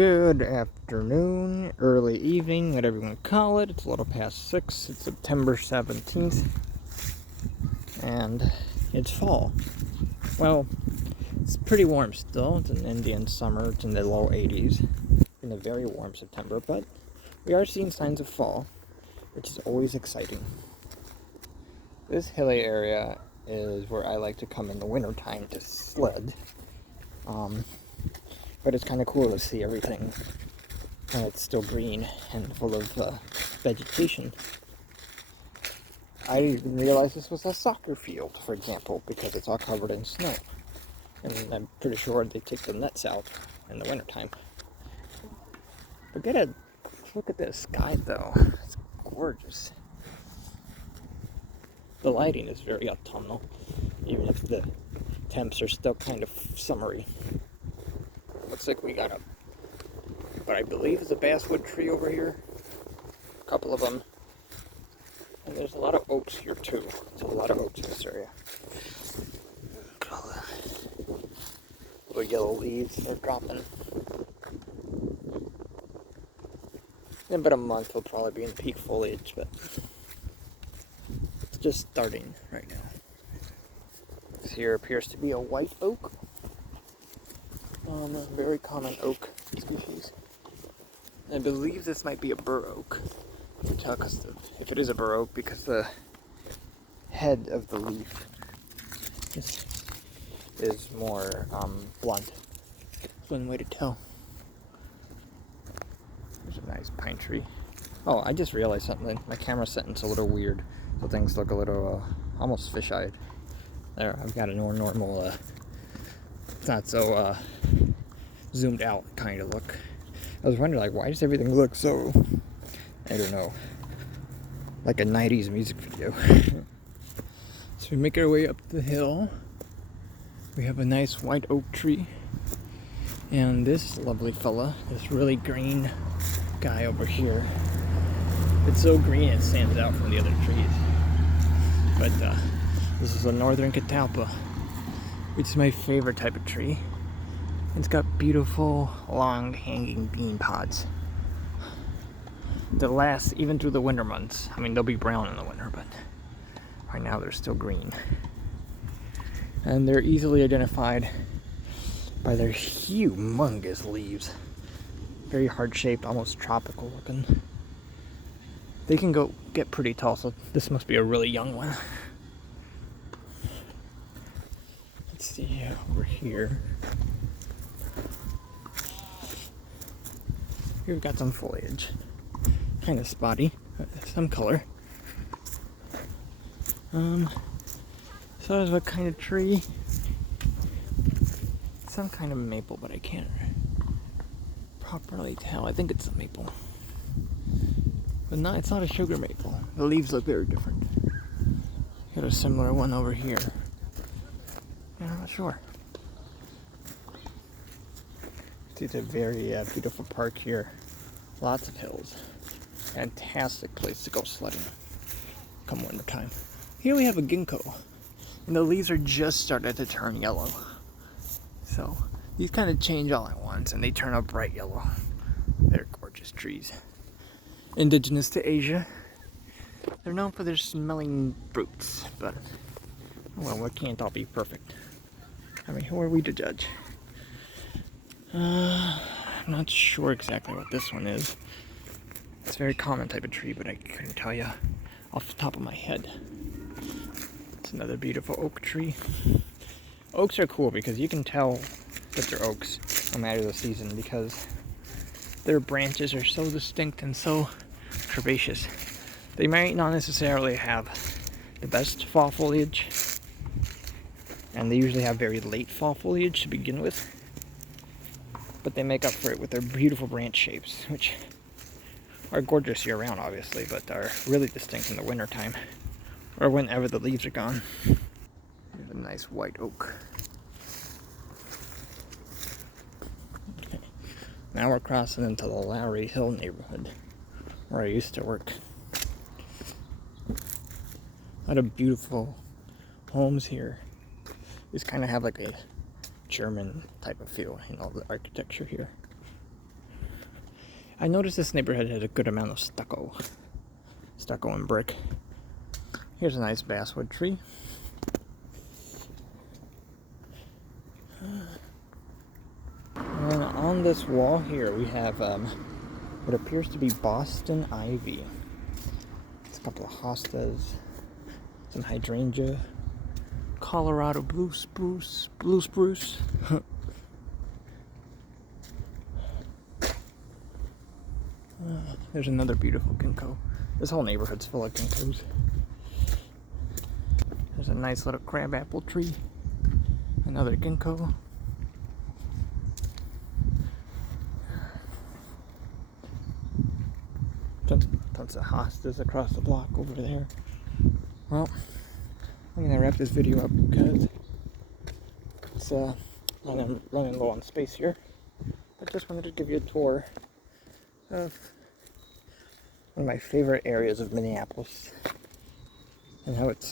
Good afternoon, early evening, whatever you want to call it. It's a little past 6. It's September 17th. And it's fall. Well, it's pretty warm still. It's an Indian summer. It's in the low 80s. In a very warm September. But we are seeing signs of fall, which is always exciting. This hilly area is where I like to come in the wintertime to sled. But it's kind of cool to see everything. And it's still green and full of vegetation. I didn't realize this was a soccer field, for example, because it's all covered in snow. And I'm pretty sure they take the nets out in the wintertime. But look at this sky, though. It's gorgeous. The lighting is very autumnal, even if the temps are still kind of summery. Looks like we got what I believe is a basswood tree over here. A couple of them. And there's a lot of oaks here too. There's a lot of oaks in this area. Look at all the little yellow leaves they're dropping. In about a month we'll probably be in peak foliage, but it's just starting right now. This here appears to be a white oak. A very common oak species. I believe this might be a bur oak. You can tell if it is a bur oak because the head of the leaf is more blunt. That's one way to tell. There's a nice pine tree. Oh, I just realized something. My camera setting's a little weird, so things look a little almost fish-eyed. There, I've got a more normal, it's not so zoomed out kind of look. I was wondering, like, why does everything look so, I don't know, like a 90s music video. So we make our way up the hill. We have a nice white oak tree. And this lovely fella, this really green guy over here. It's so green it stands out from the other trees. But this is a northern catalpa, which is my favorite type of tree. It's got beautiful, long, hanging bean pods that last even through the winter months. I mean, they'll be brown in the winter, but right now they're still green. And they're easily identified by their humongous leaves. Very heart-shaped, almost tropical looking. They can get pretty tall, so this must be a really young one. Let's see over here. Here we've got some foliage. Kind of spotty, but some color. So there's what kind of tree? Some kind of maple, but I can't properly tell. I think it's a maple. But no, it's not a sugar maple. The leaves look very different. Got a similar one over here. Yeah, I'm not sure. It's a very beautiful park here. Lots of hills. Fantastic place to go sledding come winter time. Here we have a ginkgo, and the leaves are just starting to turn yellow. So these kind of change all at once, and they turn a bright yellow. They're gorgeous trees. Indigenous to Asia. They're known for their smelling fruits, but well, it can't all be perfect. I mean, who are we to judge? I'm not sure exactly what this one is. It's a very common type of tree, but I couldn't tell you off the top of my head. It's another beautiful oak tree. Oaks are cool because you can tell that they're oaks no matter the season because their branches are so distinct and so herbaceous. They might not necessarily have the best fall foliage, and they usually have very late fall foliage to begin with. But they make up for it with their beautiful branch shapes, which are gorgeous year-round, obviously, but are really distinct in the wintertime, or whenever the leaves are gone. We have a nice white oak. Okay. Now we're crossing into the Lowry Hill neighborhood, where I used to work. A lot of beautiful homes here. These kind of have like a German type of feel in all the architecture here. I noticed this neighborhood had a good amount of stucco and brick. Here's a nice basswood tree. And on this wall here, we have what appears to be Boston ivy. It's a couple of hostas, some hydrangea, Colorado blue spruce. There's another beautiful ginkgo. This whole neighborhood's full of ginkgos. There's a nice little crabapple tree. Another ginkgo. Tons of hostas across the block over there. Well, I'm gonna wrap this video up because it's running low on space here. I just wanted to give you a tour of one of my favorite areas of Minneapolis and how it's